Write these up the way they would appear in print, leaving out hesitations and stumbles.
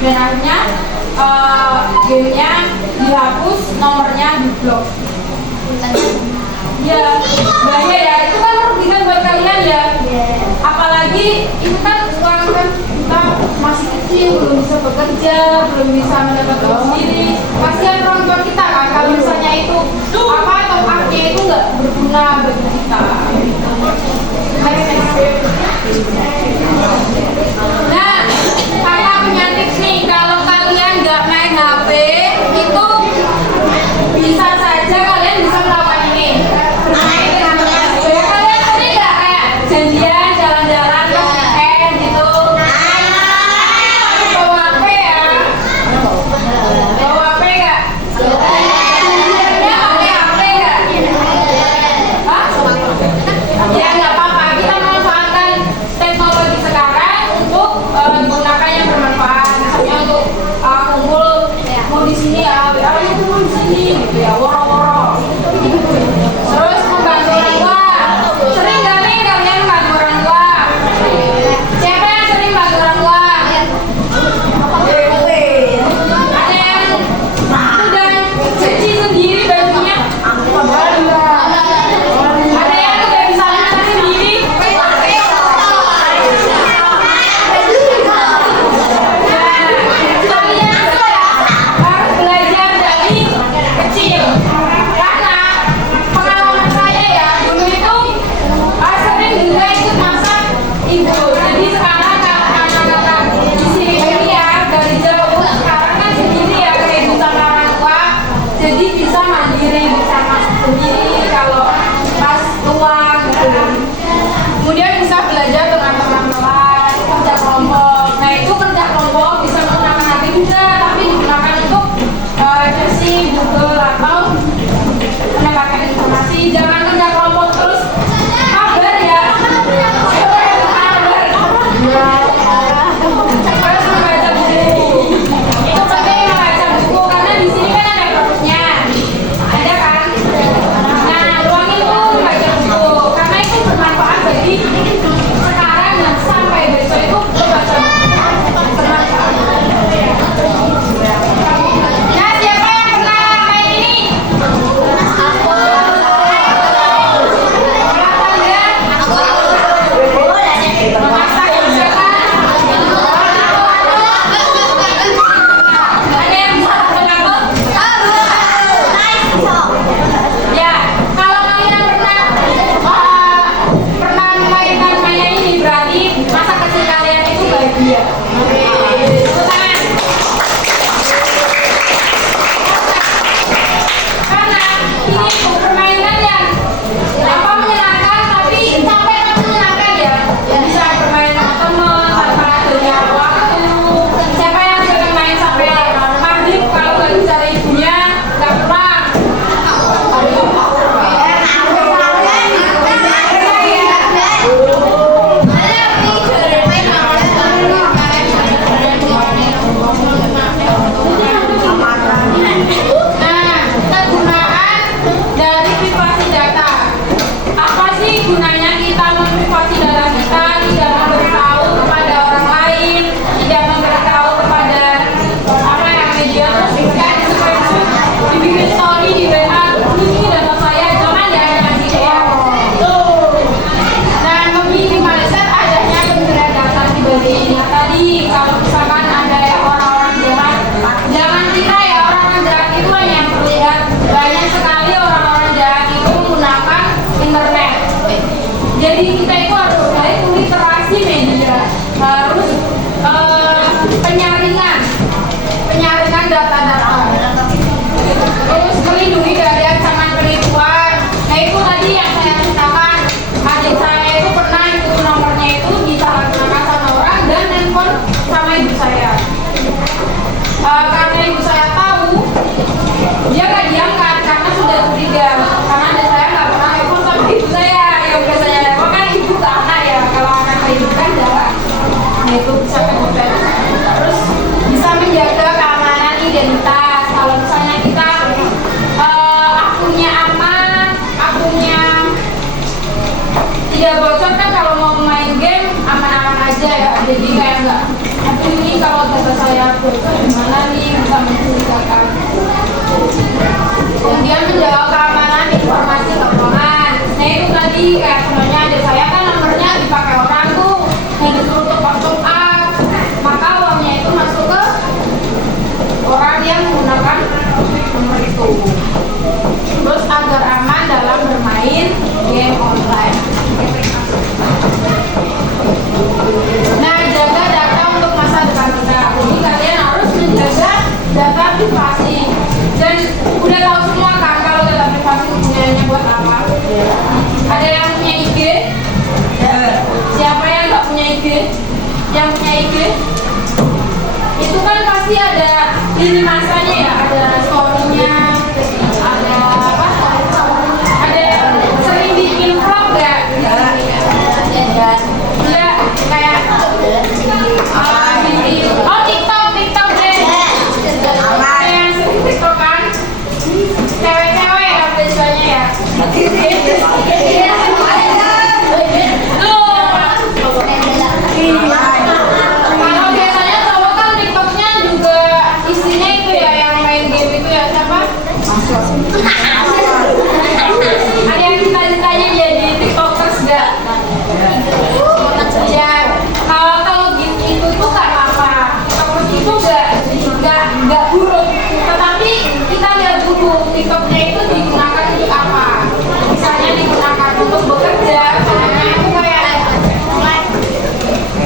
dan akhirnya gamenya dihapus, nomornya diblok. Ya, bahaya ya, itu kan merugikan buat kalian ya. Apalagi itu kan uang kan kita masih kecil, belum bisa bekerja, belum bisa mendapatkan uang sendiri. Kasihan orang tua kita kan, kalau misalnya itu apa top up-nya itu nggak berguna bagi kita. Nah, kakak punya tips nih, kalau kalian nggak main HP itu bisa saja kalian bisa melakukan ini. Kalian sering nggak kayak janjian jalan-jalan ke weekend gitu? Bawa HP ya? Bawa HP nggak? Janjiannya pakai HP nggak? Hah? Ya nggak apa-apa, kita manfaatkan teknologi sekarang untuk digunakan yang bermanfaat. Misalnya untuk kumpul mau di sini ya, kumpul di sini gitu ya, woro-woro. Terus membantu orang tua. Sering nggak nih kalian membantu orang tua? Siapa yang sering bantu orang tua? Ada yang sudah cuci sendiri bajunya? Ada yang udah bisa masak sendiri? Kalian tuh ya harus belajar dari kecil, karena pengalaman saya ya dulu itu sering juga ikut masak ibu. Jadi sekarang kakak-kakak di sini ini ya dari jauh sekarang kan sendiri ya kayak ibu sama orang tua, jadi bisa mandiri, bisa masak sendiri kalau pas tua gitu. Kemudian bisa belajar dengan teman-teman, kerja kelompok. Nah itu kerja kelompok bisa menggunakan HP juga, tapi digunakan untuk versi Google atau mendapatkan informasi. Jangan kerja kelompok terus kabar ya. Terus membaca buku. Itu penting membaca buku karena di sini kan ada perpusnya, ada kan? Nah, luangin itu membaca buku karena itu bermanfaat bagi sekarang dan sampai besok itu membaca buku bermanfaat. Nah, siapa yang pernah main ini? Memasak siapa? Ada yang bisa mengaku? Ya, kalau kalian pernah memainkan mainan ini berarti masa kecil kalian itu bahagia. Tepuk tangan. Karena ini permainan yang menyenangkan tapi sampai menyenangkan ya. Bisa bermain sama teman tanpa adanya waktu. Siapa yang sering main sampai maghrib kalau nggak dicari ibunya nggak pulang? Nah, kegunaan dari privasi data. Apa sih gunanya kita memprivasi data kita, tidak memberitahu kepada orang lain, tidak memberitahu kepada apa yang media, terus kan dibikin story di WA, ini data saya, jangan ya gitu ya. Nah, meminimalisir adanya pencurian data pribadi. Nah, tadi kalau misalkan ada yang orang-orang jahat, jangan kita ya orang-orang jahat itu hanya yang terlihat. Banyak sekali orang-orang jahat itu menggunakan internet. Jadi kita itu harus baik literasi media, harus penyaringan data-data, terus melindungi dari ancaman penipuan. Nah itu tadi yang saya ceritakan, adik saya itu pernah itu nomornya itu disalahgunakan sama orang dan handphone sama ibu saya. Karena ibu saya tahu, dia gak diangkat karena sudah curiga. Karena adik saya gak pernah handphone sama ibu saya. Yang biasanya handphone kan ibu ke anak ya, kalau anak ke ibu kan jarang. Nah itu bisa kemudian. Terus bisa menjaga keamanan identitas. Kalau misalnya kita akunnya aman, akunnya tidak bocor kan, kalau mau main game aman-aman aja ya. Jadi kayak nggak, aduh ini kalau data saya bocor gimana nih, bisa mencurigakan. Kemudian menjaga keamanan informasi keuangan. Nah itu tadi kayak contohnya adik saya kan nomornya dipakai orang tuh dan disuruh top up, maka uangnya itu masuk ke orang yang menggunakan nomor itu. Terus agar aman dalam bermain game online. Nah, jaga data untuk masa depan kita. Jadi kalian harus menjaga data privasi. Dan udah tahu semua kan kalau data privasi gunanya buat apa? Ada yang punya IG? Siapa yang nggak punya IG? Yang punya IG? Itu kan pasti ada lini masanya ya, ada story-nya, ada apa? Ada sering bikin vlog nggak? Ya, kayak TikTok deh. Ada yang sering TikTok kan? Cewek-cewek ya biasanya ya. Kalau biasanya cowok kan TikToknya juga isinya itu ya yang main game itu ya, siapa? Ada yang cita-citanya jadi TikTokers gak? Ya, kalau game itu tuh gak apa-apa. TikTokers itu gak buruk. Tetapi kita lihat dulu TikToknya itu digunakan di apa? Misalnya digunakan untuk bekerja, misalnya itu kayak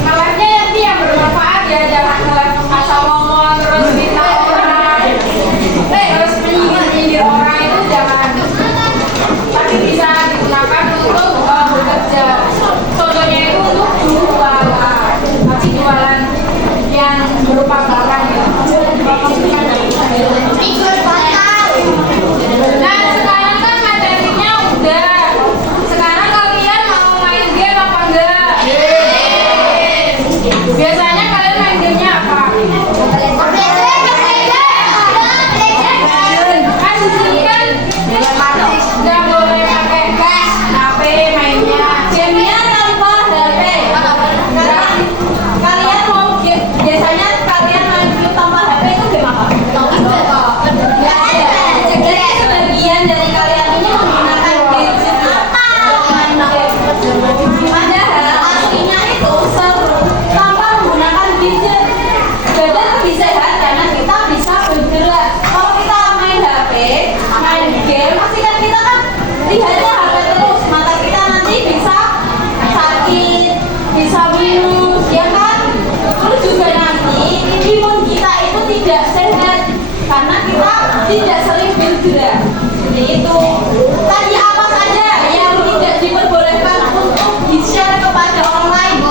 nge-live-nya nanti yang bermanfaat ya, jangan nge-live asal ngomong terus minta orang, terus menyindir orang itu jangan. Tapi bisa digunakan untuk bekerja. Contohnya itu untuk jualan, tapi jualan yang berupa barang ya. Nah sekarang kan materinya udah. Sekarang kalian mau main game apa enggak? Biasanya kalian main gamenya apa? Kan di sini kan nggak boleh pakai HP mainnya. Gamenya tanpa HP. Kalian mau game? Biasanya kalian main game tanpa HP itu game apa? Jadi sebagian dari kalian ini menggunakan gadget ya. Padahal aslinya itu seru tanpa menggunakan gadget. Badan lebih sehat karena kita bisa bergerak. Kalau kita main HP, main game, pasti kan kita kan lihatnya HP terus. Mata kita nanti bisa sakit, bisa minus, ya kan? Terus juga nanti imun kita itu tidak sehat karena kita tidak sering bergerak. Jadi itu tadi apa saja yang tidak diperbolehkan untuk di-share kepada orang lain.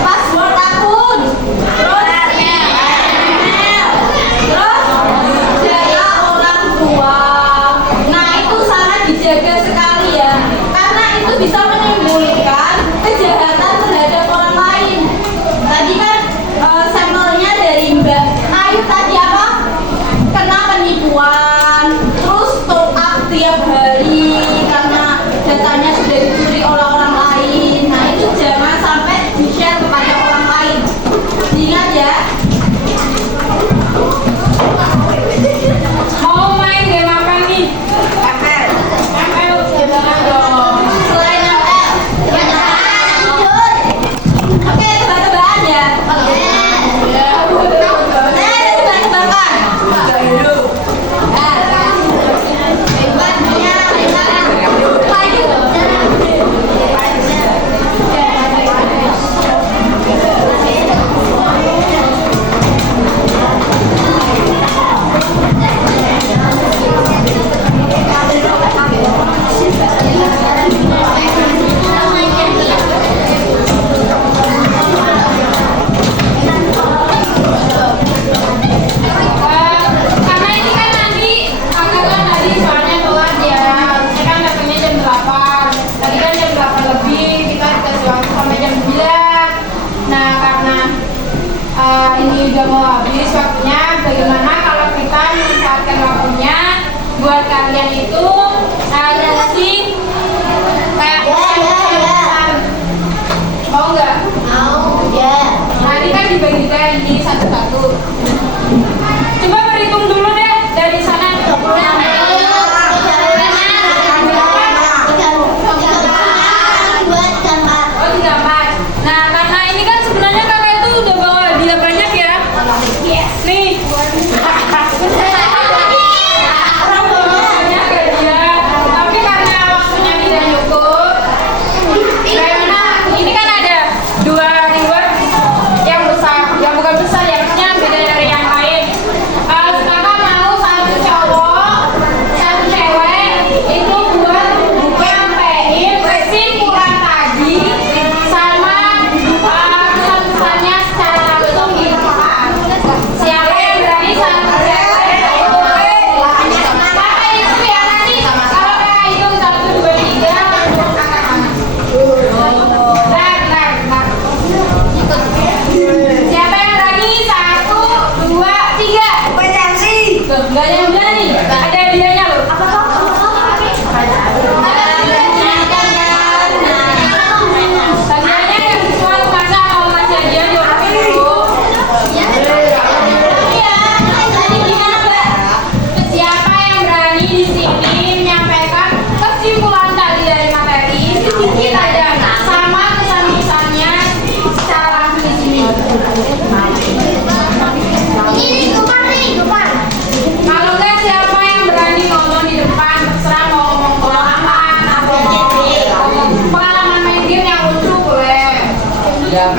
Password akun, terus email, terus data orang tua. Nah itu sangat dijaga sekali ya, karena itu bisa menimbulkan kejahatan terhadap orang lain. Tadi kan sampelnya dari Mbak Ayu tadi apa? Kena penipuan, terus top up tiap hari karena datanya sudah dicuri oleh orang lain. Nah itu jangan sampai di-share kepada orang lain. Ingat ya. Mau main game apa nih? ML gimana dong? Selain ML, oke, tebak-tebakan ya. Tebak-tebakan. Karena ini kan nanti agak kan tadi soalnya telat ya, harusnya kan datangnya jam 8. Tadi kan jam 8 lebih, kita dikasih waktu sampai jam 9. Nah karena ini udah mau habis waktunya, bagaimana kalau kita memanfaatkan waktunya buat kalian itu ngisi kayak pesan yang